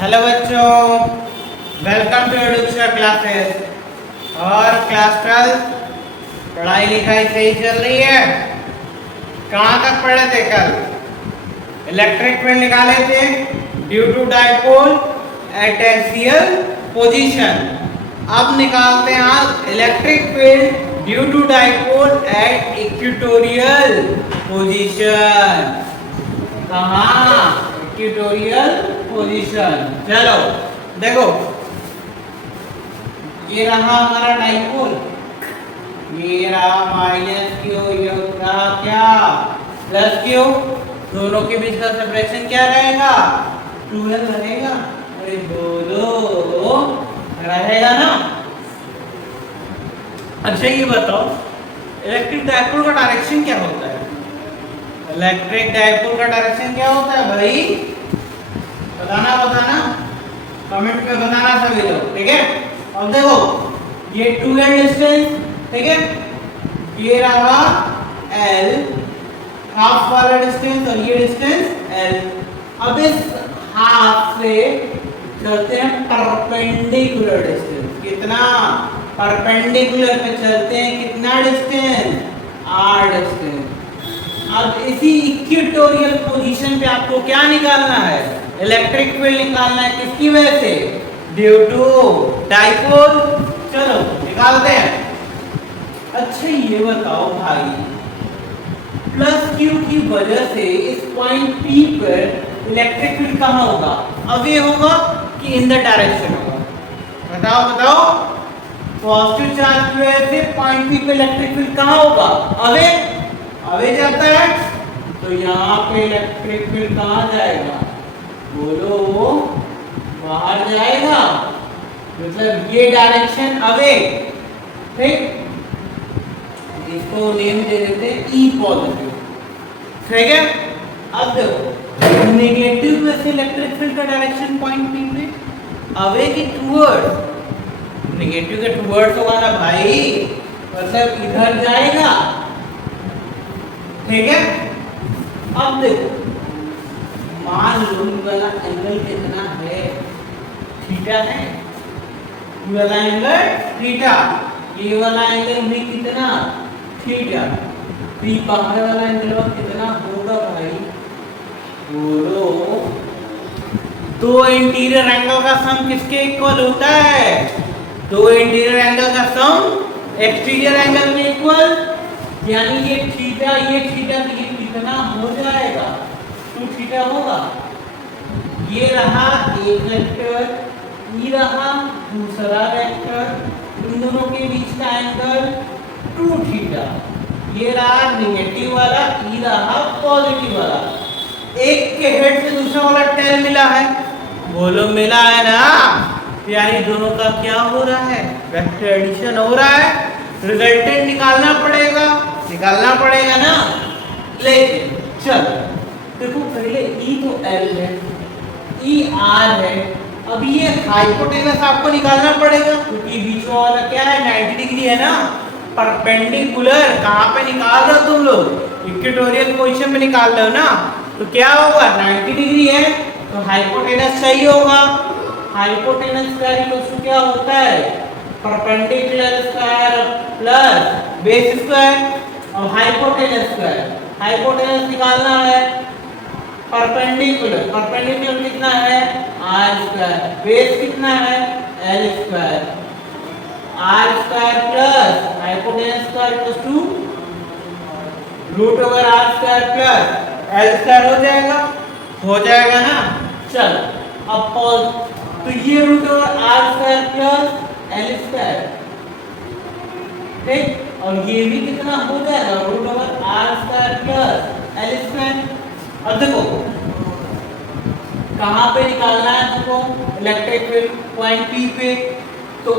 Hello बच्चों, welcome to education classes. और class 12 पढ़ाई लिखाई सही चल रही है? कहाँ तक पढ़े थे कल? इलेक्ट्रिक फील्ड निकाले थे due to dipole at axial position. अब निकालते हैं आज electric field due to dipole at equatorial position. कहाँ? Equatorial position. चलो देखो, ये रहा हमारा डाइपोल, ये रहा माइनस क्यू, ये रहा क्या प्लस क्यू। दोनों के बीच का सेपरेशन क्या रहेगा? 12 रहेगा। अरे बोलो, रहेगा ना? अच्छा ये बताओ, इलेक्ट्रिक डाइपोल का डायरेक्शन क्या होता है? इलेक्ट्रिक डाइपोल का डायरेक्शन क्या होता है भाई? बताना कमेंट में बताना सभी लोग, ठीक है? अब देखो, ये 2l डिस्टेंस, ठीक है, ये रहा l हाफ वाला डिस्टेंस और ये डिस्टेंस l। अब इस हाफ से चलते हैं परपेंडिकुलर डिस्टेंस। कितना? परपेंडिकुलर पे चलते हैं कितना डिस्टेंस? r distance. अब इसी इक्वेटोरियल पोजीशन पे आपको क्या निकालना है? इलेक्ट्रिक फील्ड निकालना है। किसकी वजह से? Due to dipole. चलो निकालते हैं। अच्छा ये बताओ भाई, प्लस क्यू की वजह से इस पॉइंट P पर इलेक्ट्रिक फील्ड कहाँ होगा? अवे होगा कि इन द डायरेक्शन होगा? बताओ। पॉजिटिव चार्ज की वजह से पॉइंट P पे इलेक्ट्रिक फील्ड कहाँ होगा? अवे जाता है, तो यहाँ पे इलेक्ट्रिक फील्ड कहाँ जाएगा? बोलो, बाहर जाएगा। मतलब ये डायरेक्शन अवे, ठीक? इसको नेम दे देते हैं ई पॉजिटिव, ठीक है? अब देखो, नेगेटिव में से इलेक्ट्रिक फील्ड का डायरेक्शन पॉइंट P पे अवे की टुवर्ड्स। नेगेटिव के टुवर्ड्स होगा ना भाई, मतलब इधर जाएगा, ठीक है? अब देखो, मान लो ये वाला एंगल कितना है? थीटा है। ये वाला एंगल थीटा, ये वाला एंगल भी कितना? थीटा। तो ये बाहर वाला एंगल कितना होगा भाई? बोलो। दो इंटीरियर एंगल का सम किसके इक्वल होता है? दो इंटीरियर एंगल का सम एक्सटीरियर एंगल के इक्वल। यानी ये थीटा तो ये कितना हो जाएगा? 2 थीटा होगा। ये रहा एक वेक्टर, ये रहा दूसरा वेक्टर। इन दोनों के बीच का एंगल 2 थीटा। ये रहा नेगेटिव वाला, ये रहा पॉजिटिव वाला। एक के हेड से दूसरा वाला टेल मिला है। बोलो मिला है ना? यानी दोनों का क्या हो रहा है? वेक्टर एडिशन हो रहा है। रिजल्टेंट निकालना पड़ेगा ना? लेकिन चल देखो, पहले E तो L है, E R है। अब ये हाइपोटेनस आपको निकालना पड़ेगा, क्योंकि बीच वाला क्या है? 90 डिग्री है ना, परपेंडिकुलर। कहाँ पे निकाल रहे हो तुम लोग? इक्वेटोरियल पोजीशन पे निकाल रहे हो ना, तो क्या होगा? 90 डिग्री है, तो हाइपोटेनस चाहिए होगा। हाइपोटेनस स्क्वायर इक्वल क्या होता है? Perpendicular square plus base square और हाइपोटेनस स्क्वायर। हाइपोटेनस निकालना है परपेंडिकुलर कितना है? r square. बेस कितना है? l square. r square plus hypotenuse square equals to root over r square plus l square हो जाएगा ना? चल अब तो ये root over r square plus l square, ठीक? और ये भी कितना हो जाएगा? Root over r square plus l square. अब देखो कहाँ पे निकालना है तुमको इलेक्ट्रिक फील्ड? पॉइंट P पे। तो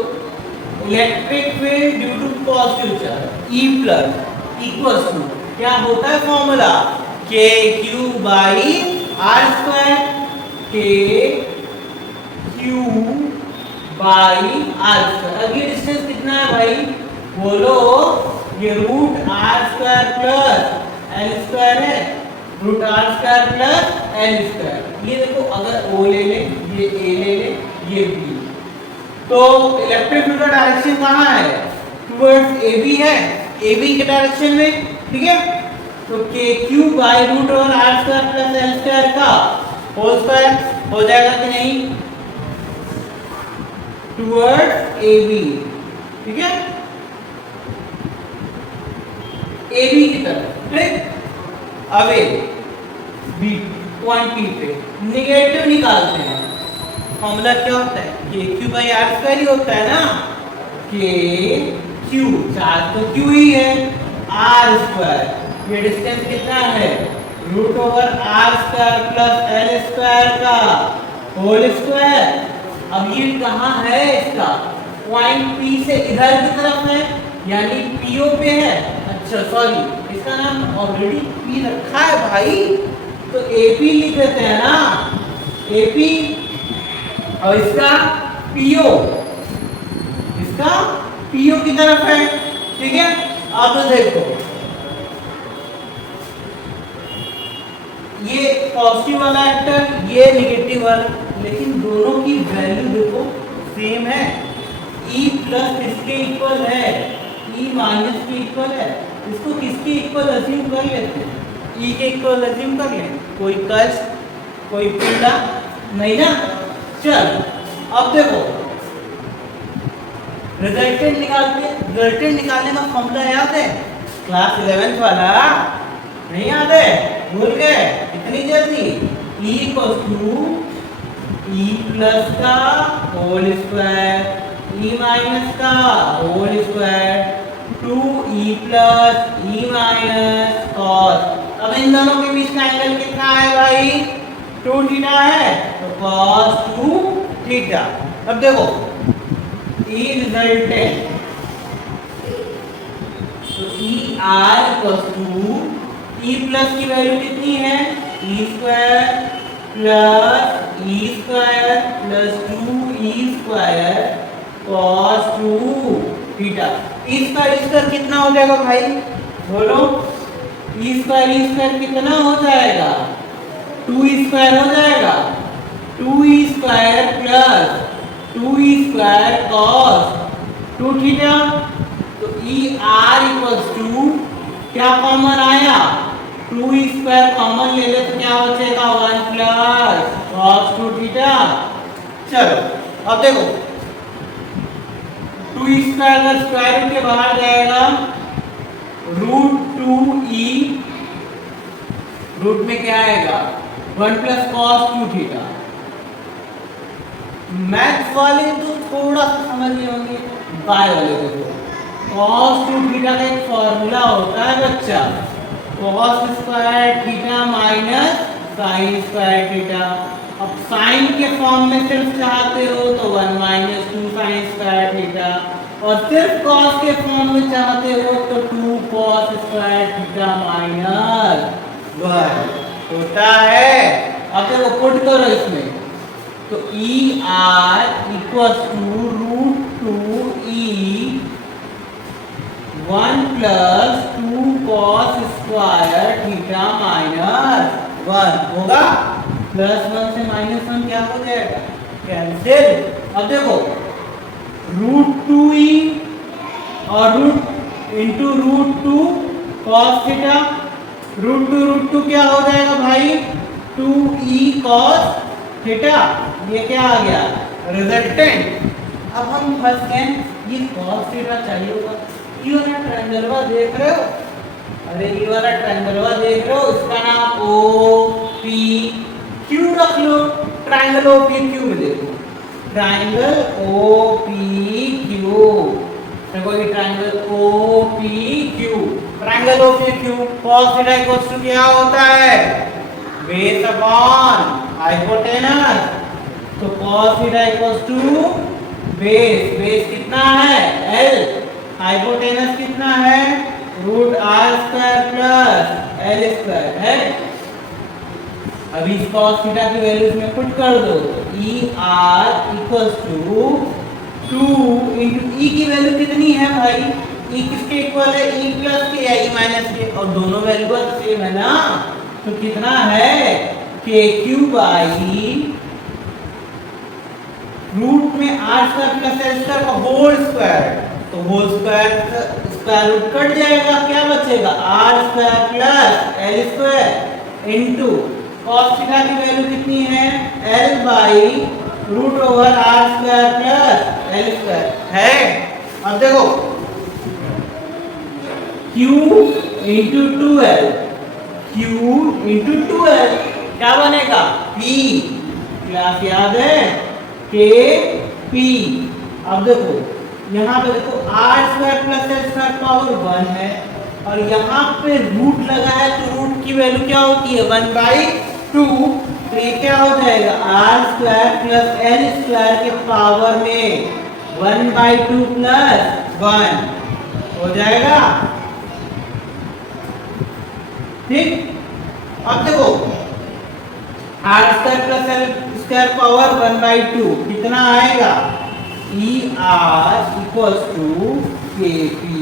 electric field due to positive charge E plus equals to क्या होता है formula? KQ by R square. KQ by R square. अब ये डिस्टेंस कितना है भाई? बोलो, ये root R square plus L square है। Root R square plus L square. ये देखो अगर O ले ले, ये A ले ले, ये B, तो इलेक्ट्रिक फील्ड का डायरेक्शन कहाँ है? टुवर्ड्स AB है, AB के डायरेक्शन में, ठीक है। तो KQ by root over R square plus L square का होल स्क्वायर हो जाएगा कि नहीं? टुवर्ड्स AB, ठीक है, AB की तरफ, ठीक। अब B पॉइंट P पे नेगेटिव निकालते हैं। फॉर्मूला क्या होता है? KQ बाई R स्क्वायर ही होता है ना। KQ चार्ज तो Q ही है, R स्क्वायर ये डिस्टेंस कितना है? Root over R square plus L square का होल स्क्वायर। अब ये कहाँ है? इसका पॉइंट P से इधर की तरफ है, यानी PO पे है। अच्छा सॉरी, इसका नाम ऑलरेडी P रखा है भाई, तो AP लिख देते हैं ना, AP, और इसका PO, इसका PO की तरफ है, ठीक है। अब तो देखो ये पॉजिटिव वाला वेक्टर, ये नेगेटिव वाला, लेकिन दोनों की वैल्यू देखो सेम है। E प्लस किसके इक्वल है? E माइनस के इक्वल है। इसको किसके इक्वल अज्यूम कर लेते हैं? E के इक्वल अज्यूम कर लें। कोई कष्ट, कोई पीड़ा नहीं ना। चल अब देखो रिजल्टेंट निकालते हैं। रिजल्टेंट निकालने का फॉर्मूला याद है? क्लास 11th वाला नहीं याद है? भूल गए इतनी जल्दी? E equals to E plus का होल स्क्वायर, E माइनस का whole square, 2E plus E minus cos. अब इन दोनों के बीच का एंगल कितना है भाई? 2 थीटा है, तो cos 2 थीटा। अब देखो E रिजल्टेंट, तो E R equals to E plus की वैल्यू कितनी है? E square plus E square plus 2E square cos 2 theta. E square कितना हो जाएगा भाई? बोलो, E स्क्वायर कितना हो जाएगा? 2E स्क्वायर हो जाएगा। 2E square plus 2E square cos 2 theta. तो E R इक्वल्स टू क्या कॉमन आया? 2E स्क्वायर कॉमन ले ले तो क्या बचेगा? 1 प्लस cos 2 थीटा। चलो अब देखो 2E स्क्वायर का स्क्वायर रूट के बाहर जाएगा, रूट 2E, रूट में क्या आएगा? 1 प्लस cos 2 थीटा। मैथ्स वाले तो थोड़ा सा समझ लिए होंगे, बाय वाले देखो cos 2 थीटा का एक फॉर्मूला होता है बच्चा, cos square theta minus sin square theta. अब साइन के फॉर्म में सिर्फ चाहते हो तो 1 माइनस 2 sin स्क्वायर थीटा, और सिर्फ cos के फॉर्म में चाहते हो तो 2 cos स्क्वायर थीटा माइनस 1 होता है। अब देखो पुट करो इसमें, तो E R equals to root 2E 1 plus 2 cos square theta minus 1 होगा। प्लस 1 से माइनस 1 क्या हो जाएगा? कैंसिल। अब देखो रूट 2E और root into root 2 cos theta, root 2 क्या हो जाएगा भाई? 2E cos theta. ये क्या आ गया? रिजल्टेंट। अब हम फंस गए, ये cos थीटा चाहिए होगा। ये वाला ट्रायंगलवा देख रहे हो? अरे ये वाला ट्रायंगलवा देख रहे हो? इसका नाम OPQ रख लो। ट्रायंगल OPQ में देखो, ट्रायंगल OPQ, देखो ये triangle OPQ, triangle OPQ cos theta equals to क्या होता है? Base upon hypotenuse. तो cos theta equals to base, base कितना है? L, हाइपोटेनस कितना है? Root R square plus L square है। अभी इस cos थीटा की वैल्यूज में पुट कर दो, E R equals to 2 into E की वैल्यू कितनी है भाई? E किसके इक्वल है? E प्लस के या E माइनस के, और दोनों वैल्यू सेम है ना, तो कितना है? के क्यू बाई रूट में R square plus L square का होल स्क्वायर, तो whole square square root cut जाएगा, क्या बचेगा R square plus L square into cos theta की वैल्यू कितनी है L by root over R square plus L square है। अब देखो q into 2l, q into 2l क्या बनेगा p, क्लास याद है के पी। अब देखो यहाँ पे देखो R square plus L square power 1 है और यहाँ पे रूट लगा है, तो रूट की वैल्यू क्या होती है 1/2, तो ये क्या हो जाएगा R square plus L square के पावर में 1/2 प्लस 1 हो जाएगा, ठीक। अब देखो R square plus L square power 1/2 कितना आएगा E R equals to K P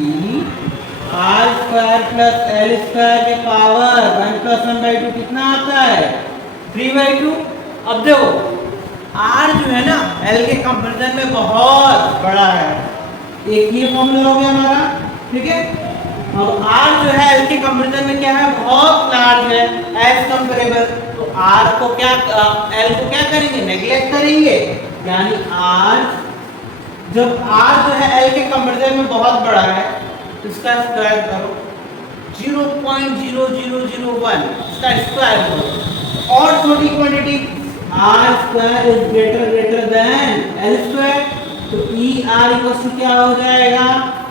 R square plus L square के पावर 1 प्लस 1/2 कितना आता है 3/2। अब देखो आर जो है ना एल के कंपैरिजन में बहुत बड़ा है, एक ये फॉर्मूला हो गया हमारा, ठीक है। अब आर जो है एल के कंपैरिजन में क्या है बहुत लार्ज है एज कंपेरेबल, तो आर को क्या एल को क्या करेंगे नेग्लेक्ट करेंगे, यानी आर जब आर जो है एल के कंपैरिजन में बहुत बड़ा है तो इसका स्क्वायर करो 0.0001 इसका स्क्वायर करो, और छोटी quantity R square is greater than L square, तो ई आर इक्वल टू क्या हो जाएगा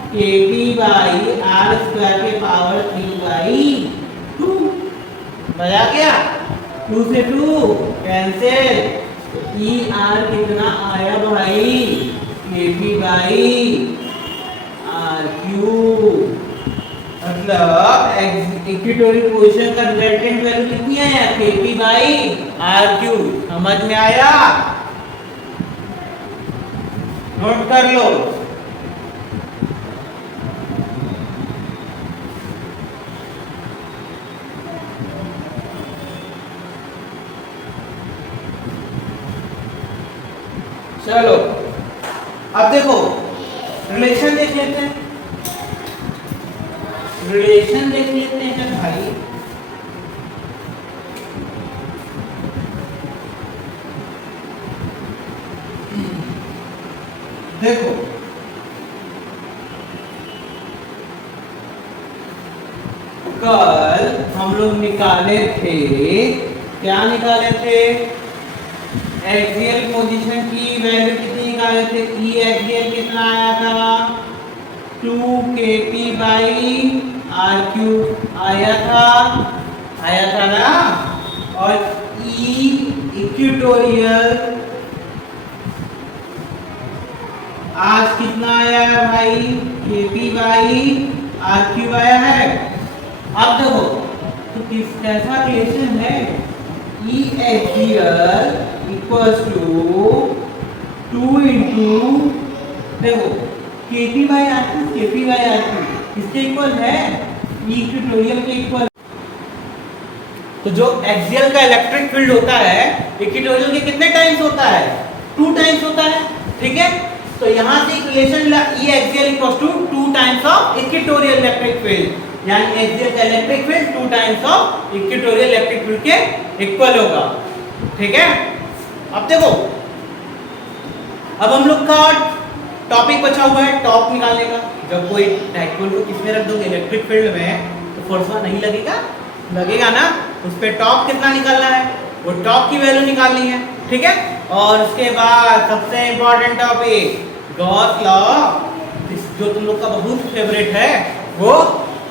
K P by R square के पावर 3/2 बजा गया, 2 से 2 कैंसिल, ई आर कितना आया भाई के पी बाई आर क्यूब, मतलब इक्विटोरियल पोजीशन का रिजल्टेंट वैल्यू कितनी आया के पी बाई आर क्यूब। समझ में आया, नोट कर लो। चलो अब देखो रिलेशन देख लेते हैं, रिलेशन देख लेते हैं जब भाई देखो कल हम लोग निकाले थे, क्या निकाले थे एक्सियल पोजीशन की वैल्यू कितनी निकाले थे, ई एक्सियल कितना आया था 2kp बाई आर क्यूब आया था ना, और ई इक्विटोरियल आज कितना आया है भाई kp बाई आर क्यूब आया है। अब देखो तो किस कैसा रिलेशन है ई एक्सियल इक्वल्स टू 2 इंटू देखो kp बाई आर क्यूब इसके इक्वल है इक्विटोरियल के इक्वल। तो जो एक्सियल का इलेक्ट्रिक फील्ड होता है इक्विटोरियल के कितने टाइम्स होता है 2 टाइम्स होता है, ठीक है। तो यहाँ से एक relation E axial equals to 2 times of equatorial electric field, यानी एक्सियल का electric field 2 times of equatorial electric field के इक्वल होगा, ठीक है। अब देखो अब हम लोग का टॉपिक बचा हुआ है टॉप निकालने का। जब कोई डाइपोल को किसमें रख दोगे इलेक्ट्रिक फील्ड में तो फोर्स नहीं लगेगा ना, उस पे टॉप कितना निकालना है वो टॉप की वैल्यू निकालनी है, ठीक है। और उसके बाद सबसे इंपॉर्टेंट टॉपिक गॉस लॉ, जो तुम लोग का बहुत फेवरेट है वो,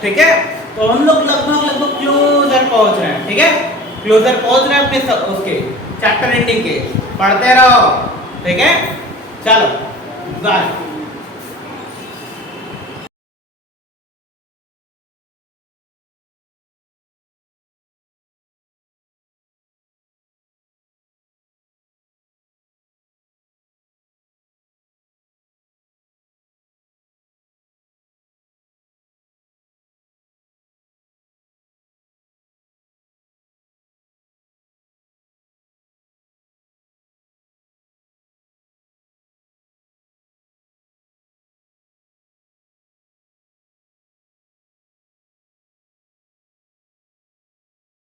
ठीक है। तो हम लोग लगभग क्लोजर पहुंच रहे हैं, ठीक है, क्लोजर पहुंच रहे हैं अपने उसके चैप्टर एंडिंग के, पढ़ते रहो, ठीक है। चलो बाय।